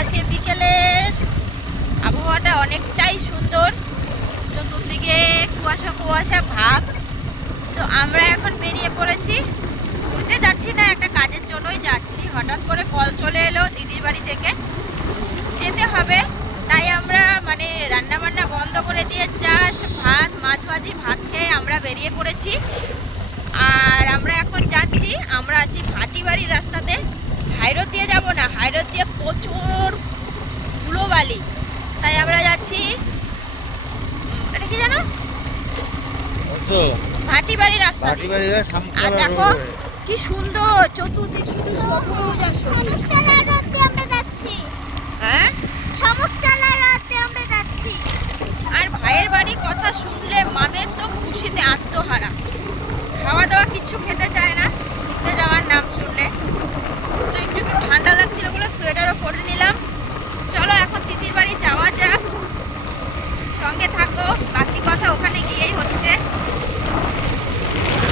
আজকে বিকেলের আবহাওয়াটা অনেকটাই সুন্দর। চতুর্দিকে কুয়াশা কুয়াশা ভাব। তো আমরা এখন বেরিয়ে পড়েছি। ঘুরতে যাচ্ছি না, একটা কাজের জন্যই যাচ্ছি। হঠাৎ করে কল চলে এলো দিদির বাড়ি থেকে। যেতে হবে। তাই আমরা মানে রান্না বান্না বন্ধ করে দিয়ে জাস্ট ভাত, মাছ ভাজি, ভাত খেয়ে আমরা বেরিয়ে পড়েছি। আর আমরা এখন যাচ্ছি আমরা আছি ভাটিবাড়ি রাস্তাতে হাইরোড দিয়ে যাব না হাইরোড দিয়ে প্রচুর ধুলো বালি তাই আমরা যাচ্ছি উম, এটা কি জানো? ভাটিবাড়ি রাস্তা। আর দেখো কি সুন্দর চতুর্দিক শুধু সবুজ আর সবুজ। আমরা যাচ্ছি। হ্যাঁ? শামুকতলা রাতে আমরা যাচ্ছি। আর ভাইয়ের বাড়ি কথা শুনলে থাকো বাকি কথা ওখানে গিয়েই হচ্ছে।